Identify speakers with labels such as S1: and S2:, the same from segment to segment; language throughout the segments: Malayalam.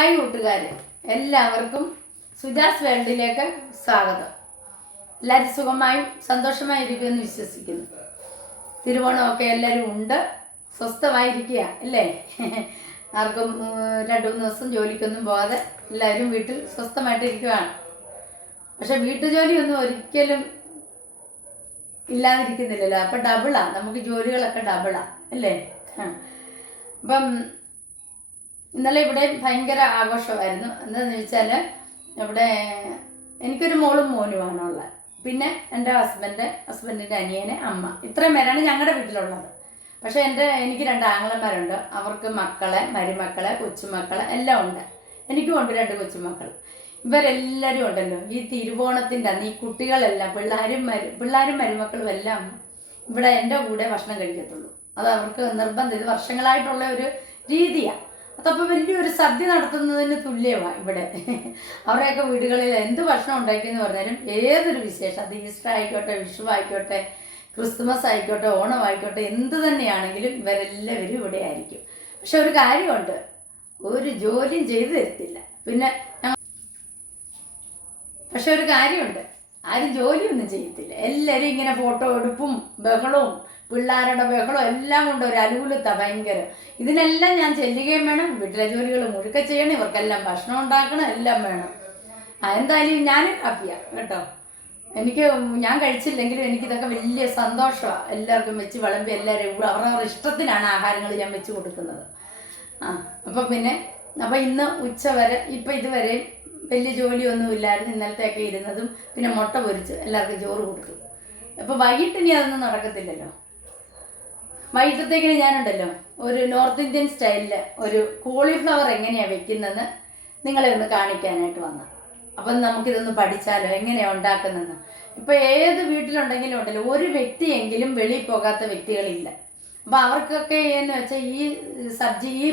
S1: ഹായ് കൂട്ടുകാരെ എല്ലാവർക്കും സുജാസ് വേൾഡിലേക്ക് സ്വാഗതം. എല്ലാവരും സുഖമായും സന്തോഷമായും ഇരിക്കുമെന്ന് വിശ്വസിക്കുന്നു. തിരുവോണമൊക്കെ എല്ലാവരും ഉണ്ട് സ്വസ്ഥമായിരിക്കുക അല്ലേ? ആർക്കും രണ്ട് മൂന്ന് ദിവസം ജോലിക്കൊന്നും പോകാതെ എല്ലാവരും വീട്ടിൽ സ്വസ്ഥമായിട്ടിരിക്കുകയാണ് പക്ഷെ വീട്ടുജോലിയൊന്നും ഒരിക്കലും ഇല്ലാതിരിക്കുന്നില്ലല്ലോ. അപ്പം ഡബിളാണ് നമുക്ക് ജോലികളൊക്കെ ഡബിളാണ് അല്ലേ. അപ്പം ഇന്നലെ ഇവിടെ ഭയങ്കര ആഘോഷമായിരുന്നു. എന്താണെന്ന് വെച്ചാൽ ഇവിടെ എനിക്കൊരു മോളും മോനുമാണുള്ളത് പിന്നെ എന്റെ ഹസ്ബൻഡ് ഹസ്ബൻഡിന്റെ അനിയനെ അമ്മ. ഇത്രയും പേരാണ് ഞങ്ങളുടെ വീട്ടിലുള്ളത്. പക്ഷേ എന്റെ എനിക്ക് രണ്ട് ആങ്ങളന്മാരുണ്ട് അവർക്ക് മക്കളെ മരുമക്കളെ കൊച്ചുമക്കളെ എല്ലാം ഉണ്ട്. എനിക്കും ഉണ്ട് രണ്ട് കൊച്ചുമക്കൾ ഇവരെല്ലാവരും ഉണ്ടല്ലോ. ഈ തിരുവോണത്തിന്റെ അന്ന് ഈ കുട്ടികളെല്ലാം പിള്ളേരും മരു പിള്ളേരും മരുമക്കളും എല്ലാം ഇവിടെ എന്റെ കൂടെ ഭക്ഷണം കഴിക്കത്തുള്ളൂ. അത് അവർക്ക് നിർബന്ധം ഇത് വർഷങ്ങളായിട്ടുള്ള ഒരു രീതിയാണ് അതപ്പോൾ വലിയൊരു സദ്യ നടത്തുന്നതിന് തുല്യമാണ് ഇവിടെ. അവരുടെയൊക്കെ വീടുകളിൽ എന്ത് ഭക്ഷണം ഉണ്ടാക്കിയെന്ന് പറഞ്ഞാലും ഏതൊരു വിശേഷം അത് ഈസ്റ്റർ ആയിക്കോട്ടെ വിഷു ആയിക്കോട്ടെ ക്രിസ്തുമസ് ആയിക്കോട്ടെ ഓണം ആയിക്കോട്ടെ എന്ത് തന്നെയാണെങ്കിലും ഇവരെല്ലാവരും ഇവിടെ ആയിരിക്കും. പക്ഷെ ഒരു കാര്യമുണ്ട് ഒരു ജോലിയും ചെയ്തു തരത്തില്ല. പിന്നെ പക്ഷെ ഒരു കാര്യമുണ്ട് ആരും ജോലിയൊന്നും ചെയ്യത്തില്ല. എല്ലാവരും ഇങ്ങനെ ഫോട്ടോ എടുപ്പും ബഹളവും പിള്ളേരുടെ ബഹളം എല്ലാം കൊണ്ട് ഒരു അനുകൂലത്ത ഭയങ്കര. ഇതിനെല്ലാം ഞാൻ ചെല്ലുകയും വേണം വീട്ടിലെ ജോലികൾ മുഴുക്ക ചെയ്യണം ഇവർക്കെല്ലാം ഭക്ഷണം ഉണ്ടാക്കണം എല്ലാം വേണം. എന്തായാലും ഞാനും ഹാപ്പിയാണ് കേട്ടോ. എനിക്ക് ഞാൻ കഴിച്ചില്ലെങ്കിലും എനിക്കിതൊക്കെ വലിയ സന്തോഷമാണ് എല്ലാവർക്കും വെച്ച് വിളമ്പി എല്ലാവരും അവരവരുടെ ഇഷ്ടത്തിനാണ് ആഹാരങ്ങൾ ഞാൻ വെച്ച് കൊടുക്കുന്നത്. ആ അപ്പം പിന്നെ അപ്പം ഇന്ന് ഉച്ച വരെ ഇപ്പം ഇതുവരെ വലിയ ജോലിയൊന്നും ഇല്ലായിരുന്നു. ഇന്നലത്തെയൊക്കെ ഇരുന്നതും പിന്നെ മുട്ട പൊരിച്ച് എല്ലാവർക്കും ചോറ് കൊടുത്തു. അപ്പോൾ വൈകിട്ട് ഇനി അതൊന്നും നടക്കത്തില്ലല്ലോ. വൈകിട്ടത്തേക്കിന് ഞാനുണ്ടല്ലോ ഒരു നോർത്ത് ഇന്ത്യൻ സ്റ്റൈലിൽ ഒരു കോളിഫ്ലവർ എങ്ങനെയാണ് വെക്കുന്നതെന്ന് നിങ്ങളെ ഒന്ന് കാണിക്കാനായിട്ട് വന്ന അപ്പം നമുക്കിതൊന്ന് പഠിച്ചാലോ എങ്ങനെയാണ് ഉണ്ടാക്കുന്നതെന്ന്. ഇപ്പം ഏത് വീട്ടിലുണ്ടെങ്കിലും ഉണ്ടല്ലോ ഒരു വ്യക്തിയെങ്കിലും വെളിയിൽ പോകാത്ത വ്യക്തികളില്ല. അപ്പം അവർക്കൊക്കെ എന്ന് വെച്ചാൽ ഈ സബ്ജി ഈ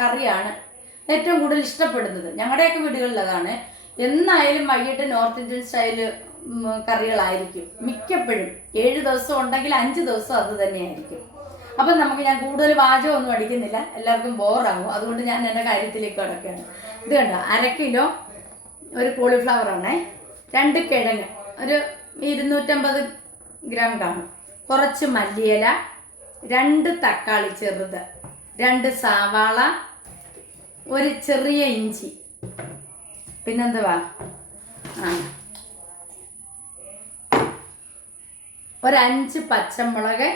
S1: കറിയാണ് ഏറ്റവും കൂടുതൽ ഇഷ്ടപ്പെടുന്നത്. ഞങ്ങളുടെയൊക്കെ വീടുകളിൽ അതാണ് എന്നായാലും വൈകിട്ട് നോർത്ത് ഇന്ത്യൻ സ്റ്റൈൽ കറികളായിരിക്കും. മിക്കപ്പോഴും ഏഴ് ദിവസം ഉണ്ടെങ്കിൽ അഞ്ച് ദിവസം അത് തന്നെയായിരിക്കും. അപ്പം നമുക്ക് ഞാൻ കൂടുതൽ പാചകമൊന്നും അടിക്കുന്നില്ല. എല്ലാവർക്കും ബോറാകും അതുകൊണ്ട് ഞാൻ എന്റെ കാര്യത്തിലേക്ക് കിടക്കുകയാണ്. ഇത് കണ്ടോ? അര കിലോ ഒരു കോളിഫ്ലവർ ആണേ. രണ്ട് കിഴങ്ങ്. ഒരു ഇരുന്നൂറ്റമ്പത് ഗ്രാം കാണും. കുറച്ച് മല്ലിയില രണ്ട് തക്കാളി ചെറുത് രണ്ട് സവാള ഒരു ചെറിയ ഇഞ്ചി. പിന്നെന്തുവാ? ആ. ഒരഞ്ച് പച്ചമുളക്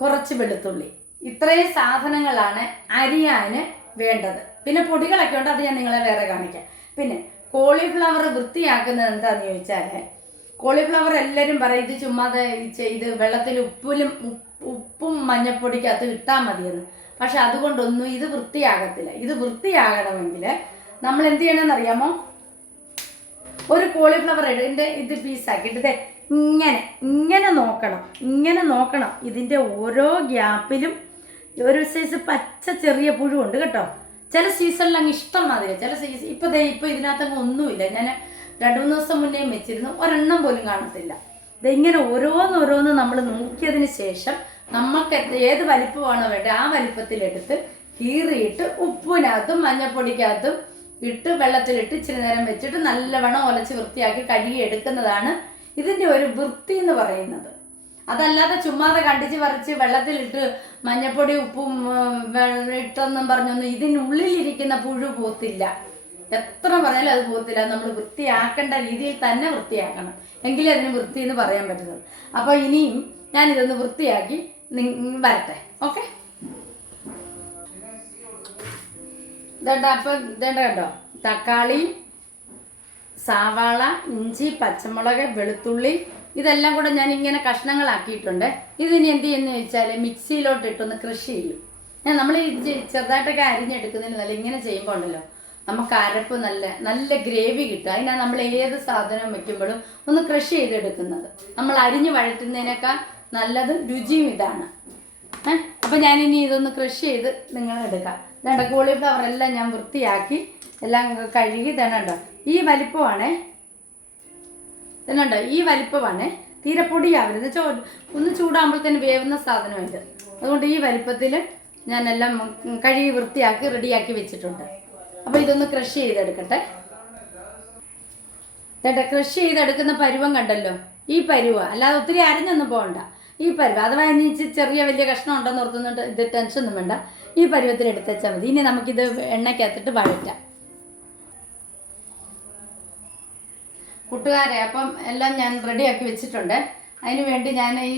S1: കുറച്ച് വെളുത്തുള്ളി. ഇത്രയും സാധനങ്ങളാണ് അരിയാന് വേണ്ടത്. പിന്നെ പൊടികളൊക്കെ ഉണ്ട് അത് ഞാൻ നിങ്ങളെ വേറെ കാണിക്കാം. പിന്നെ കോളിഫ്ലവർ വൃത്തിയാക്കുന്നത് എന്താണെന്ന് ചോദിച്ചാൽ കോളിഫ്ലവർ എല്ലാവരും പറയും ഇത് ചുമ്മാതെ ചെയ്ത് വെള്ളത്തിൽ ഉപ്പിലും ഉപ്പും മഞ്ഞപ്പൊടിക്കകത്ത് ഇട്ടാൽ മതിയെന്ന്. പക്ഷെ അതുകൊണ്ടൊന്നും ഇത് വൃത്തിയാകത്തില്ല. ഇത് വൃത്തിയാകണമെങ്കിൽ നമ്മൾ എന്ത് ചെയ്യണമെന്ന് അറിയാമോ ഒരു കോളിഫ്ലവർ ഇതിന്റെ ഇത് പീസാക്കിയിട്ട് ഇങ്ങനെ ഇങ്ങനെ നോക്കണം ഇങ്ങനെ നോക്കണം. ഇതിന്റെ ഓരോ ഗ്യാപ്പിലും ഒരു സൈസ് പച്ച ചെറിയ പുഴുണ്ട് കേട്ടോ. ചില സീസണിൽ അങ്ങ് ഇഷ്ടം മാതിരി. ചില സീസൺ ഇപ്പോൾ ദേ ഇപ്പോൾ ഇതിനകത്തങ്ങ് ഒന്നുമില്ല. ഞാൻ രണ്ട് മൂന്ന് ദിവസം മുന്നേ വെച്ചിരുന്നു. ഒരെണ്ണം പോലും കാണത്തില്ല. ഇങ്ങനെ ഓരോന്നോരോന്ന് നമ്മൾ നോക്കിയതിന് ശേഷം നമുക്ക് ഏത് വലിപ്പമാണോ വേണ്ടത് ആ വലിപ്പത്തിലെടുത്ത് കീറിയിട്ട് ഉപ്പിനകത്തും മഞ്ഞപ്പൊടിക്കകത്തും ഇട്ട് വെള്ളത്തിലിട്ട് ഇച്ചിരി നേരം വെച്ചിട്ട് നല്ലവണ്ണം ഒലച്ച് വൃത്തിയാക്കി കഴുകി എടുക്കുന്നതാണ് ഇതിന്റെ ഒരു വൃത്തി എന്ന് പറയുന്നത്. അതല്ലാതെ ചുമ്മാതെ കണ്ടിച്ച് പറിച്ച് വെള്ളത്തിലിട്ട് മഞ്ഞപ്പൊടി ഉപ്പും ഇട്ടെന്നും പറഞ്ഞൊന്നും ഇതിനുള്ളിലിരിക്കുന്ന പുഴു പോത്തില്ല. എത്ര പറഞ്ഞാലും അത് പോത്തില്ല. നമ്മൾ വൃത്തിയാക്കേണ്ട രീതിയിൽ തന്നെ വൃത്തിയാക്കണം. എങ്കിലേ അതിന് വൃത്തി എന്ന് പറയാൻ പറ്റുന്നത് അപ്പോൾ ഇനിയും ഞാൻ ഇതൊന്ന് വൃത്തിയാക്കി വരട്ടെ. ഓക്കെ? ഇതേണ്ട അപ്പം ഇതേണ്ട കണ്ടോ? തക്കാളി സവാള ഇഞ്ചി പച്ചമുളക് വെളുത്തുള്ളി ഇതെല്ലാം കൂടെ ഞാൻ ഇങ്ങനെ കഷ്ണങ്ങളാക്കിയിട്ടുണ്ട്. ഇതിനി എന്ത് ചെയ്യുന്ന ചോദിച്ചാൽ മിക്സിയിലോട്ട് ഇട്ടൊന്ന് കൃഷി ചെയ്യും. നമ്മൾ ചെറുതായിട്ടൊക്കെ അരിഞ്ഞെടുക്കുന്നതിന് നല്ല ഇങ്ങനെ ചെയ്യുമ്പോൾ ഉണ്ടല്ലോ നമുക്ക് അരപ്പ് നല്ല നല്ല ഗ്രേവി കിട്ടും. അതിനാണ് നമ്മൾ ഏത് സാധനം വെക്കുമ്പോഴും ഒന്ന് കൃഷി ചെയ്തെടുക്കുന്നത്. നമ്മൾ അരിഞ്ഞ് വഴറ്റുന്നതിനേക്കാൾ നല്ലത് രുചിയും ഇതാണ്. ഏഹ് അപ്പം ഞാനിനി ഇതൊന്ന് കൃഷി ചെയ്ത് നിങ്ങൾ എടുക്കാം വേണ്ട കോളിഫ്ലവർ എല്ലാം ഞാൻ വൃത്തിയാക്കി എല്ലാം കഴുകി തന്നണ്ടോ ഈ വലിപ്പമാണേ. തന്നണ്ടോ ഈ വലിപ്പമാണേ. തീരെ പൊടിയാവരുത്. വെച്ചാൽ ഒന്ന് ചൂടാകുമ്പോൾ തന്നെ വേവുന്ന സാധനമുണ്ട് അതുകൊണ്ട് ഈ വലിപ്പത്തിൽ ഞാനെല്ലാം കഴുകി വൃത്തിയാക്കി റെഡിയാക്കി വെച്ചിട്ടുണ്ട്. അപ്പോൾ ഇതൊന്ന് ക്രഷ് ചെയ്തെടുക്കട്ടെ. ചേട്ടാ ക്രഷ് ചെയ്തെടുക്കുന്ന പരുവം കണ്ടല്ലോ? ഈ പരുവ. അല്ലാതെ ഒത്തിരി അരഞ്ഞൊന്നും പോകണ്ട. ഈ പരുവ. അഥവാ ഇനി ചെറിയ വലിയ കഷ്ണം ഉണ്ടെന്ന് ഓർത്തുന്നുണ്ട് ഇത് ടെൻഷനൊന്നും വേണ്ട. ഈ പരുവത്തിൽ എടുത്തുവെച്ചാൽ മതി. ഇനി നമുക്കിത് എണ്ണയ്ക്കകത്തിട്ട് വഴറ്റാം. കൂട്ടുകാരെ അപ്പം എല്ലാം ഞാൻ റെഡിയാക്കി വെച്ചിട്ടുണ്ട്. അതിന് വേണ്ടി ഞാൻ ഈ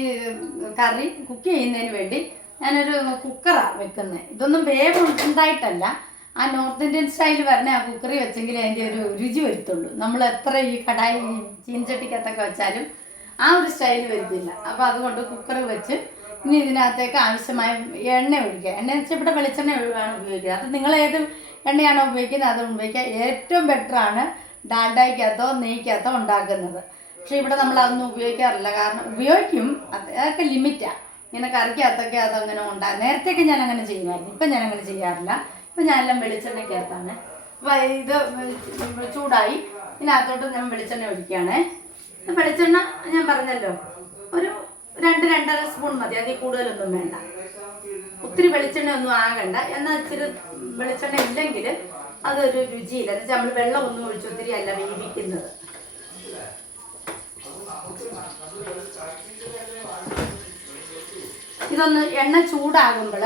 S1: കറി കുക്ക് ചെയ്യുന്നതിന് വേണ്ടി ഞാനൊരു കുക്കറാണ് വെക്കുന്നത് ഇതൊന്നും വേവ് ഉണ്ടായിട്ടല്ല. ആ നോർത്ത് ഇന്ത്യൻ സ്റ്റൈൽ വരണ ആ കുക്കറി വെച്ചെങ്കിൽ അതിന്റെ ഒരു രുചി വരുത്തുള്ളൂ. നമ്മൾ എത്ര ഈ കടായി ചീഞ്ചട്ടിക്കത്തൊക്കെ വെച്ചാലും ആ ഒരു സ്റ്റൈൽ വരുത്തില്ല. അപ്പോൾ അതുകൊണ്ട് കുക്കർ വെച്ച് ഇനി ഇതിനകത്തേക്ക് ആവശ്യമായ എണ്ണ ഒഴിക്കുക. എണ്ണ വെച്ചാൽ ഇവിടെ വെളിച്ചെണ്ണ ഒഴിവാണ് ഉപയോഗിക്കുക. അത് നിങ്ങൾ ഏത് എണ്ണയാണോ ഉപയോഗിക്കുന്നത് അത് ഉപയോഗിക്കുക ഏറ്റവും ബെറ്ററാണ് ഡാൽഡയ്ക്കകത്തോ നെയ്ക്കകത്തോ ഉണ്ടാക്കുന്നത്. പക്ഷേ ഇവിടെ നമ്മൾ അതൊന്നും ഉപയോഗിക്കാറില്ല. കാരണം ഉപയോഗിക്കും. അത് അതൊക്കെ ലിമിറ്റാണ് ഇങ്ങനെ കറിക്കകത്തൊക്കെ അതങ്ങനെ ഉണ്ടാകും നേരത്തെയൊക്കെ ഞാൻ അങ്ങനെ ചെയ്യുമായിരുന്നു. ഇപ്പം ഞാൻ അങ്ങനെ ചെയ്യാറില്ല. ഇപ്പം ഞാനെല്ലാം വെളിച്ചെണ്ണയ്ക്കകത്താണ്. അപ്പോൾ ഇത് ചൂടായി. ഇതിനകത്തോട്ട് ഞാൻ വെളിച്ചെണ്ണ ഒഴിക്കുകയാണേ. വെളിച്ചെണ്ണ ഞാൻ പറഞ്ഞല്ലോ. ഒരു രണ്ട് രണ്ടര സ്പൂൺ മതി. അതിൽ കൂടുതലൊന്നും വേണ്ട. ഒത്തിരി വെളിച്ചെണ്ണ ഒന്നും ആകണ്ട. എന്നാൽ ഇച്ചിരി വെളിച്ചെണ്ണ ഇല്ലെങ്കിൽ അതൊരു രുചിയില്ല. എന്ന് വെച്ചാൽ നമ്മൾ വെള്ളം ഒന്നും ഒഴിച്ച് ഒത്തിരി അല്ല വേവിക്കുന്നത്. ഇതൊന്ന് എണ്ണ ചൂടാകുമ്പോൾ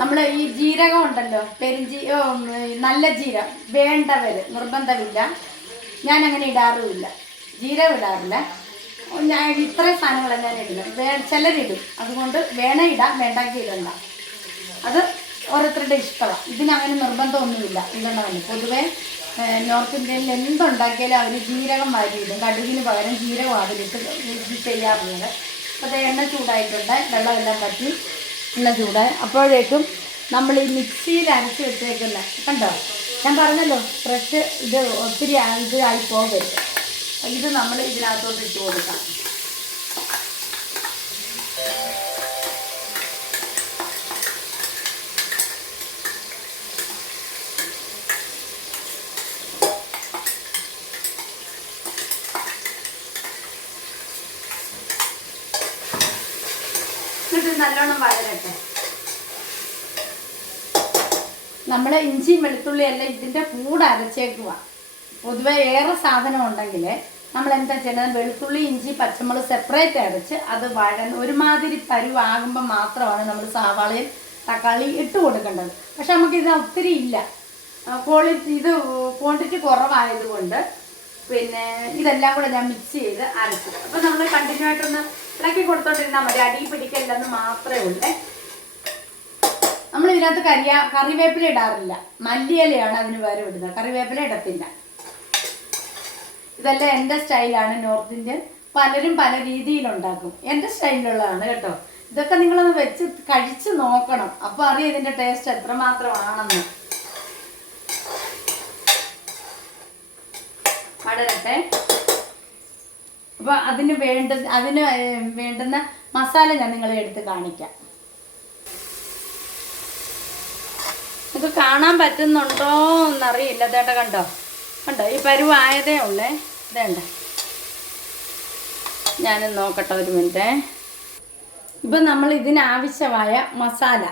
S1: നമ്മൾ ഈ ജീരകം ഉണ്ടല്ലോ പെരിഞ്ചീ നല്ല ജീരം വേണ്ടവർ നിർബന്ധമില്ല. ഞാൻ അങ്ങനെ ഇടാറുമില്ല. ജീരകം ഇടാറില്ല. ഞാൻ ഇത്രയും സാധനങ്ങളെല്ലാം ഇടില്ല വേ ചിലരിടും. അതുകൊണ്ട് വേണം ഇടാം വേണ്ടാക്കി ഇടണ്ട അത് ഓരോരുത്തരുടെ ഇഷ്ടമാണ് ഇതിനങ്ങനെ നിർബന്ധമൊന്നുമില്ല. ഇടണമെന്ന് പൊതുവേ നോർത്ത് ഇന്ത്യയിൽ എന്തുണ്ടാക്കിയാലും അവർ ജീരകം വാരിയിടും കടുകിന് പകരം ജീരകം അതിലിട്ട് ചെയ്യാറുള്ളത് അപ്പോൾ എണ്ണ ചൂടായിട്ടുണ്ട്. വെള്ളമെല്ലാം പറ്റി എണ്ണ ചൂടായി. അപ്പോഴേക്കും നമ്മൾ ഈ മിക്സിയിൽ അരച്ച് വെച്ചേക്കുന്ന കണ്ടോ? ഞാൻ പറഞ്ഞല്ലോ ഫ്രഷ് ഇത് ഒത്തിരി ആയി പോകരുത്. ഇത് നമ്മൾ ഇതിനകത്തോട്ട് ഇട്ട് കൊടുക്കാം. നമ്മൾ ഇഞ്ചിയും വെളുത്തുള്ളിയെല്ലാം ഇതിന്റെ കൂടെ അരച്ചേക്കുക പൊതുവെ ഏറെ സാധനം ഉണ്ടെങ്കിൽ നമ്മൾ എന്താ ചെയ്യുന്നത് വെളുത്തുള്ളി ഇഞ്ചി പച്ചമുളക് സെപ്പറേറ്റ് അരച്ച് അത് വഴ ഒരുമാതിരി പരുവാകുമ്പോൾ മാത്രമാണ് നമ്മൾ സവാളയും തക്കാളി ഇട്ട് കൊടുക്കേണ്ടത്. പക്ഷെ നമുക്കിത് ഒത്തിരി ഇല്ല. ക്വാളിറ്റി ഇത് ക്വാണ്ടിറ്റി കുറവായതുകൊണ്ട് പിന്നെ ഇതെല്ലാം കൂടെ ഞാൻ മിക്സ് ചെയ്ത് അരച്ചു. അപ്പം നമ്മൾ കണ്ടിന്യൂ ആയിട്ടൊന്ന് ഇളക്കി കൊടുത്തോണ്ടിരുന്നാൽ മതി. അടി പിടിക്കല്ലെന്ന് മാത്രമേ ഉള്ളേ. നമ്മൾ ഇതിനകത്ത് കരിയ കറിവേപ്പില ഇടാറില്ല. മല്ലിയിലയാണ് അതിന് പകരം ഇടുന്നത്. കറിവേപ്പില ഇടത്തില്ല. ഇതെല്ലാം എന്റെ സ്റ്റൈലാണ് നോർത്ത് ഇന്ത്യൻ. പലരും പല രീതിയിലുണ്ടാക്കും. എന്റെ സ്റ്റൈലിലുള്ളതാണ് കേട്ടോ. ഇതൊക്കെ നിങ്ങളൊന്ന് വെച്ച് കഴിച്ച് നോക്കണം. അപ്പോൾ അറിയാം ഇതിന്റെ ടേസ്റ്റ് എത്രമാത്രമാണെന്ന്. പടരട്ടെ. അപ്പോൾ അതിന് വേണ്ട അതിന് വേണ്ടുന്ന മസാല ഞാൻ നിങ്ങളെ എടുത്ത് കാണിക്കാം. ഇത് കാണാൻ പറ്റുന്നുണ്ടോ എന്നറിയില്ല. ഇതേട്ട കണ്ടോ? കണ്ടോ? ഈ പരുവായതേ ഉള്ളേ. ഇതേണ്ട ഞാൻ നോക്കട്ടെ ഒരു മിനിറ്റ്. ഇപ്പം നമ്മൾ ഇതിനാവശ്യമായ മസാല.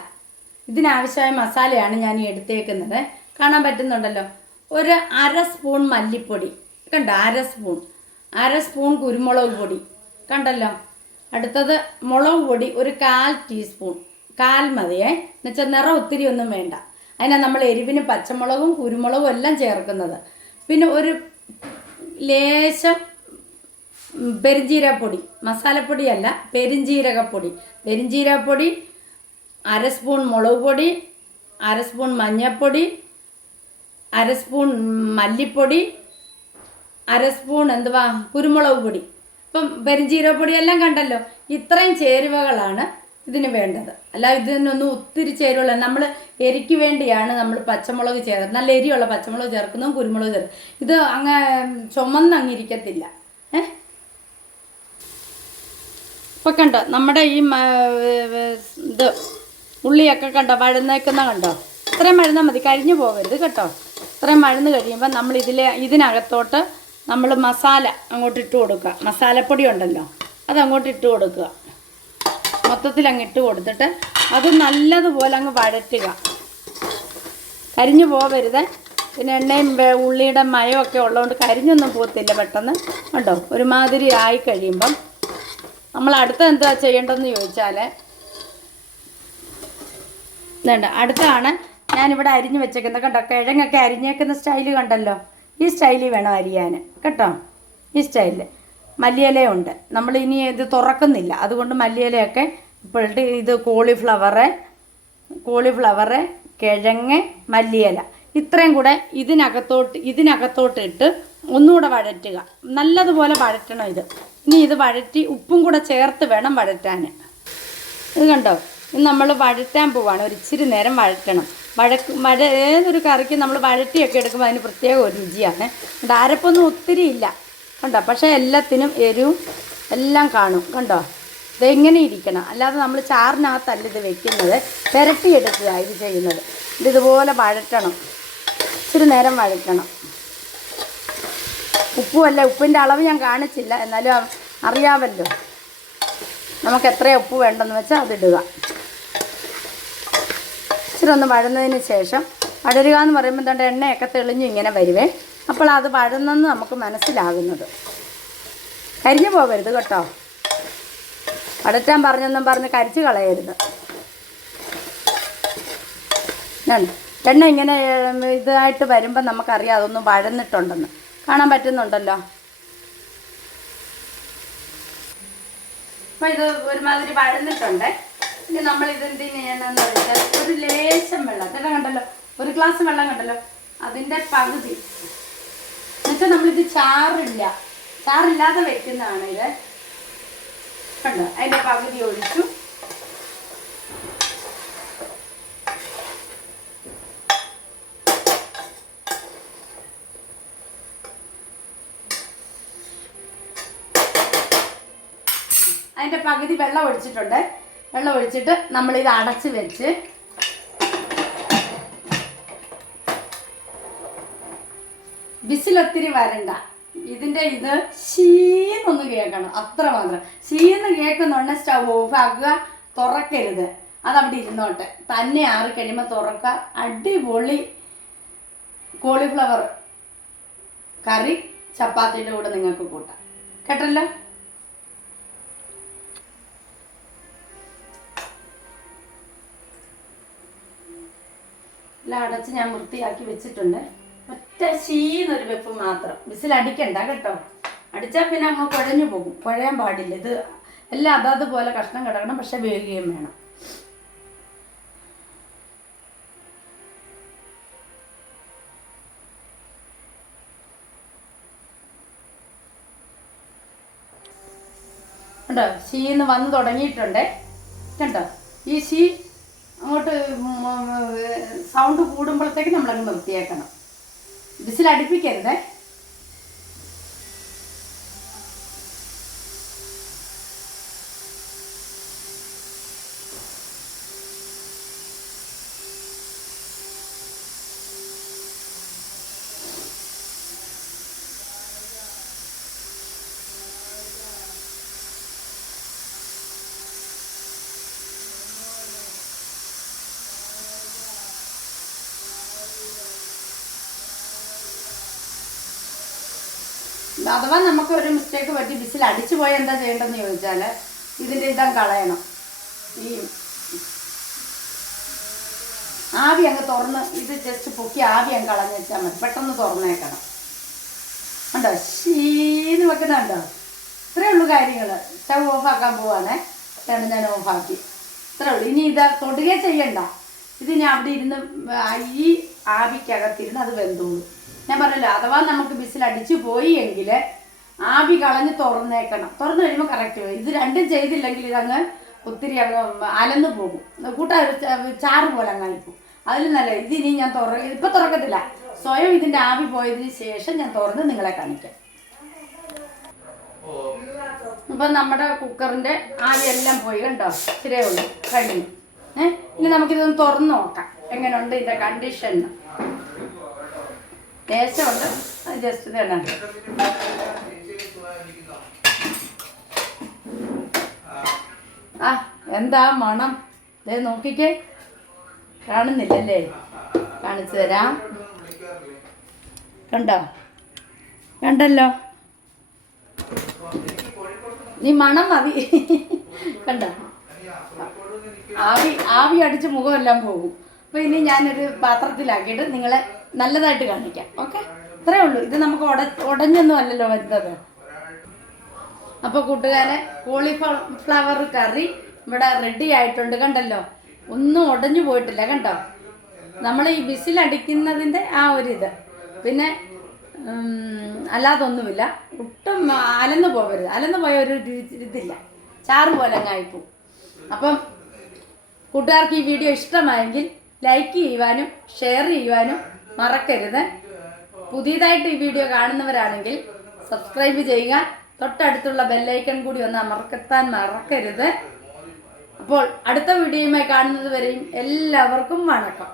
S1: ഇതിനാവശ്യമായ മസാലയാണ് ഞാൻ എടുത്തേക്കുന്നത്. കാണാൻ പറ്റുന്നുണ്ടല്ലോ? ഒരു അര സ്പൂൺ മല്ലിപ്പൊടി. കണ്ടോ? അര സ്പൂൺ. അര സ്പൂൺ കുരുമുളക് പൊടി. കണ്ടല്ലോ? അടുത്തത് മുളക് പൊടി ഒരു കാൽ ടീസ്പൂൺ. കാൽ മതിയേ. എന്നുവെച്ചാൽ നിറം ഒത്തിരി ഒന്നും വേണ്ട. അതിനാ നമ്മൾ എരിവിന് പച്ചമുളകും കുരുമുളകും എല്ലാം ചേർക്കുന്നത്. പിന്നെ ഒരു ലേശം പെരിഞ്ചീരപ്പൊടി മസാലപ്പൊടിയല്ല പെരിഞ്ചീരകപ്പൊടി. പെരിഞ്ചീരപ്പൊടി അര സ്പൂൺ മുളക് പൊടി അര സ്പൂൺ മഞ്ഞൾപ്പൊടി അര സ്പൂൺ മല്ലിപ്പൊടി അര സ്പൂൺ എന്തുവാ കുരുമുളക് പൊടി. ഇപ്പം പെരിഞ്ചീരപ്പൊടിയെല്ലാം കണ്ടല്ലോ ഇത്രയും ചേരുവകളാണ് ഇതിന് വേണ്ടത്. അല്ല ഇതിനൊന്നും ഒത്തിരി ചേരുവുള്ള നമ്മൾ എരിക്ക് വേണ്ടിയാണ് നമ്മൾ പച്ചമുളക് ചേർക്കുന്നത്. നല്ല എരിയുള്ള പച്ചമുളക് ചേർക്കുന്നതും കുരുമുളക് ചേർക്കും ഇത് അങ്ങ് ചുമന്നങ്ങിരിക്കത്തില്ല ഏഹ് ഇപ്പൊ കണ്ടോ നമ്മുടെ ഈ ഇത് ഉള്ളിയൊക്കെ കണ്ടോ വഴുന്നേക്കുന്ന കണ്ടോ? ഇത്രയും മഴുന്നാൽ മതി കഴിഞ്ഞു പോകരുത് കേട്ടോ. ഇത്രയും മഴന്ന് കഴിയുമ്പോൾ നമ്മൾ ഇതിലെ ഇതിനകത്തോട്ട് നമ്മൾ മസാല അങ്ങോട്ട് ഇട്ട് കൊടുക്കുക. മസാലപ്പൊടി ഉണ്ടല്ലോ അത് അങ്ങോട്ട് ഇട്ട് കൊടുക്കുക. മൊത്തത്തിൽ അങ്ങ് ഇട്ട് കൊടുത്തിട്ട് അത് നല്ലതുപോലെ അങ്ങ് വഴറ്റുക. കരിഞ്ഞു പോവരുത്. പിന്നെ എണ്ണയും ഉള്ളിയുടെ മയമൊക്കെ ഉള്ളതുകൊണ്ട് കരിഞ്ഞൊന്നും പോകത്തില്ല പെട്ടെന്ന്. കണ്ടോ? ഒരുമാതിരി ആയി കഴിയുമ്പം. നമ്മൾ അടുത്ത എന്താ ചെയ്യേണ്ടതെന്ന് ചോദിച്ചാൽ ഇതുണ്ട്. അടുത്താണ് ഞാനിവിടെ അരിഞ്ഞു വെച്ചേക്കുന്നത്. കണ്ടോ? കിഴങ്ങൊക്കെ അരിഞ്ഞേക്കുന്ന സ്റ്റൈൽ കണ്ടല്ലോ? ഈ സ്റ്റൈലിൽ വേണം അരിയാൻ കേട്ടോ? ഈ സ്റ്റൈലിൽ മല്ലിയിലയുണ്ട്. നമ്മൾ ഇനി ഇത് തുറക്കുന്നില്ല. അതുകൊണ്ട് മല്ലിയിലയൊക്കെ ഇപ്പോഴത്തെ ഇത് കോളിഫ്ലവറ് കോളിഫ്ലവറ് കിഴങ്ങ് മല്ലിയില. ഇത്രയും കൂടെ ഇതിനകത്തോട്ട് ഇതിനകത്തോട്ട് ഇട്ട് ഒന്നുകൂടെ വഴറ്റുക. നല്ലതുപോലെ വഴറ്റണം ഇത്. ഇനി ഇത് വഴറ്റി ഉപ്പും കൂടെ ചേർത്ത് വേണം വഴറ്റാൻ. ഇത് കണ്ടോ? ഇത് നമ്മൾ വഴറ്റാൻ പോവാണ്. ഒരു ഇച്ചിരി നേരം വഴറ്റണം. വഴക്ക് മഴ ഏതൊരു കറിക്ക് നമ്മൾ വഴറ്റിയൊക്കെ എടുക്കുമ്പോൾ അതിന് പ്രത്യേക ഒരു രുചിയാണ്. അരപ്പൊന്നും ഒത്തിരി ഇല്ല. കണ്ടോ? പക്ഷേ എല്ലാത്തിനും എരിവും എല്ലാം കാണും. കണ്ടോ? ഇതെങ്ങനെ ഇരിക്കണം. അല്ലാതെ നമ്മൾ ചാറിനകത്തല്ല ഇത് വെക്കുന്നത്. പുരട്ടിയെടുക്കുക ഇത് ചെയ്യുന്നത്. ഇത് ഇതുപോലെ വഴറ്റണം. ഇച്ചിരി നേരം വഴറ്റണം. ഉപ്പുമല്ല ഉപ്പിന്റെ അളവ് ഞാൻ കാണിച്ചില്ല. എന്നാലും അറിയാമല്ലോ. നമുക്ക് എത്ര ഉപ്പ് വേണ്ടെന്ന് വെച്ചാൽ അതിടുക ഇച്ചിരി ഒന്ന് വഴന്നതിന് ശേഷം വഴരുക എന്ന് പറയുമ്പോൾ എന്താ എണ്ണയൊക്കെ തെളിഞ്ഞു ഇങ്ങനെ വരുവേ. അപ്പോൾ അത് വഴന്നെന്ന് നമുക്ക് മനസ്സിലാകുന്നത്. കരിഞ്ഞു പോകരുത് കേട്ടോ. വടറ്റാൻ പറഞ്ഞെന്നും പറഞ്ഞ് കരിച്ച് കളയരുത്. എണ്ണ ഇങ്ങനെ ഇതായിട്ട് വരുമ്പോൾ നമുക്കറിയാം അതൊന്ന് വഴന്നിട്ടുണ്ടെന്ന് കാണാൻ പറ്റുന്നുണ്ടല്ലോ? അപ്പോൾ ഇത് ഒരുമാതിരി വഴന്നിട്ടുണ്ട് ഇനി നമ്മൾ ഇതെന്ത് ചെയ്യണമെന്ന് വെച്ചാൽ ഒരു ലേശം വെള്ളം ഇതെല്ലാം കണ്ടല്ലോ? ഒരു ഗ്ലാസ് വെള്ളം കണ്ടല്ലോ? അതിന്റെ പകുതി. എന്നുവെച്ചാൽ നമ്മളിത് ചാറില്ല. ചാറില്ലാതെ വെക്കുന്നതാണ് ഇത്. കണ്ടോ? അതിന്റെ പകുതി ഒഴിച്ചു. അതിന്റെ പകുതി വെള്ളം ഒഴിച്ചിട്ടുണ്ട്. വെള്ളം ഒഴിച്ചിട്ട് നമ്മളിത് അടച്ച് വെച്ച് വിസിലൊത്തിരി വരണ്ട. ഇതിന്റെ ഇത് ശീന്നൊന്ന് കേൾക്കണം അത്ര മാത്രം. ശീന്ന് കേൾക്കുന്നുണ്ട് സ്റ്റവ് ഓഫ് ആക്കുക തുറക്കരുത്. അതവിടെ ഇരുന്നോട്ടെ. തന്നെ ആറി കഴിയുമ്പോൾ തുറക്കുക. അടിപൊളി കോളിഫ്ലവർ കറി ചപ്പാത്തിയുടെ കൂടെ നിങ്ങൾക്ക് കൂട്ടാം. കേട്ടല്ലോ? എല്ലാം അടച്ച് ഞാൻ വൃത്തിയാക്കി വെച്ചിട്ടുണ്ട്. ഒറ്റ ശീന്നൊരു വെപ്പ് മാത്രം വിസിൽ അടിക്കണ്ട കേട്ടോ അടിച്ചാൽ പിന്നെ അങ്ങ് കുഴഞ്ഞു പോകും കുഴയാൻ പാടില്ല ഇത് എല്ലാം അതാത് പോലെ കഷ്ണം കിടക്കണം പക്ഷെ വേകുകയും വേണം കണ്ടോ ശീന്ന് വന്ന് തുടങ്ങിയിട്ടുണ്ട് കണ്ടോ ഈ ശീ അങ്ങോട്ട് സൗണ്ട് കൂടുമ്പോഴത്തേക്ക് നമ്മളങ്ങ് നിർത്തിയേക്കണം വിസിൽ അടുപ്പിക്കരുതേ അഥവാ നമുക്ക് ഒരു മിസ്റ്റേക്ക് പറ്റി ബിസിൽ അടിച്ചു പോയാൽ എന്താ ചെയ്യേണ്ടതെന്ന് ചോദിച്ചാൽ ഇതിന്റെ ഇതം കളയണം. ഈ ആവി അങ്ങ് തുറന്ന് ഇത് ജസ്റ്റ് പൊക്കി ആവി അങ്ങ് കളഞ്ഞ് വെച്ചാൽ മതി. പെട്ടെന്ന് തുറന്നേക്കണം. ഉണ്ടോ ശീന്ന് വെക്കുന്നുണ്ടോ ഇത്രേ ഉള്ളൂ കാര്യങ്ങൾ സ്റ്റവ് ഓഫാക്കാൻ പോവാണേ. രണ്ട് ഞാൻ ഓഫാക്കി ഇത്രേ ഉള്ളൂ. ഇനി ഇത് തൊടുകയെ ചെയ്യണ്ട. ഇത് ഞാൻ അവിടെ ഇരുന്ന് ഈ ആവിക്കകത്തിരുന്ന് അത് വെന്തോളൂ. ഞാൻ പറഞ്ഞല്ലോ അഥവാ നമുക്ക് ബിസിൽ അടിച്ചു പോയി എങ്കിൽ ആവി കളഞ്ഞ് തുറന്നേക്കണം. തുറന്നു കഴിയുമ്പോൾ കറക്റ്റ് ഇത് രണ്ടും ചെയ്തില്ലെങ്കിൽ ഇതങ്ങ് ഒത്തിരി അങ്ങ് അലന്നു പോകും. കൂട്ടാ ചാറ് പോലെ അങ്ങായിപ്പോകും അതിൽ നല്ല ഇതിനി ഞാൻ തുറ ഇപ്പം തുറക്കത്തില്ല. സ്വയം ഇതിന്റെ ആവി പോയതിന് ശേഷം ഞാൻ തുറന്ന് നിങ്ങളെ കാണിക്കാം. ഇപ്പൊ നമ്മുടെ കുക്കറിന്റെ എല്ലാം പോയി കണ്ടോ? ഇച്ചിരിയേ ഉള്ളൂ. കഴിഞ്ഞു. ഏഹ് ഇനി നമുക്കിതൊന്ന് തുറന്ന് നോക്കാം. എങ്ങനെയുണ്ട് ഇതിന്റെ കണ്ടീഷൻ ടേസ്റ്റുണ്ട്. അത് ജസ്റ്റ് തന്നെ. ആ എന്താ മണം? ദേ നോക്കിക്കേ. കാണുന്നില്ലല്ലേ? കാണിച്ചു തരാം. കണ്ടോ? കണ്ടല്ലോ? നീ മണം മതി. കണ്ടോ? ആവി ആവി അടിച്ച് മുഖമെല്ലാം പോകും. അപ്പൊ ഇനി ഞാനൊരു പാത്രത്തിലാക്കിയിട്ട് നിങ്ങളെ നല്ലതായിട്ട് കാണിക്കാം. ഓക്കെ ഇത്രേ ഉള്ളൂ. ഇത് നമുക്ക് ഉട ഉടഞ്ഞൊന്നും അല്ലല്ലോ വരുന്നത്. അപ്പോൾ കൂട്ടുകാരെ കോളിഫ്ലവർ കറി ഇവിടെ റെഡി ആയിട്ടുണ്ട് കണ്ടല്ലോ. ഒന്നും ഉടഞ്ഞു പോയിട്ടില്ല കണ്ടോ? നമ്മൾ ഈ വിസിലടിക്കുന്നതിന്റെ ആ ഒരു ഇത് പിന്നെ അല്ലാതൊന്നുമില്ല. ഒട്ടും അലന്നു പോകരുത്. അലന്നു പോയ ഒരു ഇതില്ല. ചാറ് പോലെ അങ്ങായിപ്പോ അപ്പം കൂട്ടുകാർക്ക് ഈ വീഡിയോ ഇഷ്ടമായെങ്കിൽ ലൈക്ക് ചെയ്യുവാനും ഷെയർ ചെയ്യുവാനും മറക്കരുത്. പുതിയതായിട്ട് ഈ വീഡിയോ കാണുന്നവരാണെങ്കിൽ സബ്സ്ക്രൈബ് ചെയ്യുക. തൊട്ടടുത്തുള്ള ബെല്ലൈക്കൺ കൂടി ഒന്ന് അമർക്കെത്താൻ മറക്കരുത്. അപ്പോൾ അടുത്ത വീഡിയോയുമായി കാണുന്നത് വരെയും എല്ലാവർക്കും വണക്കം.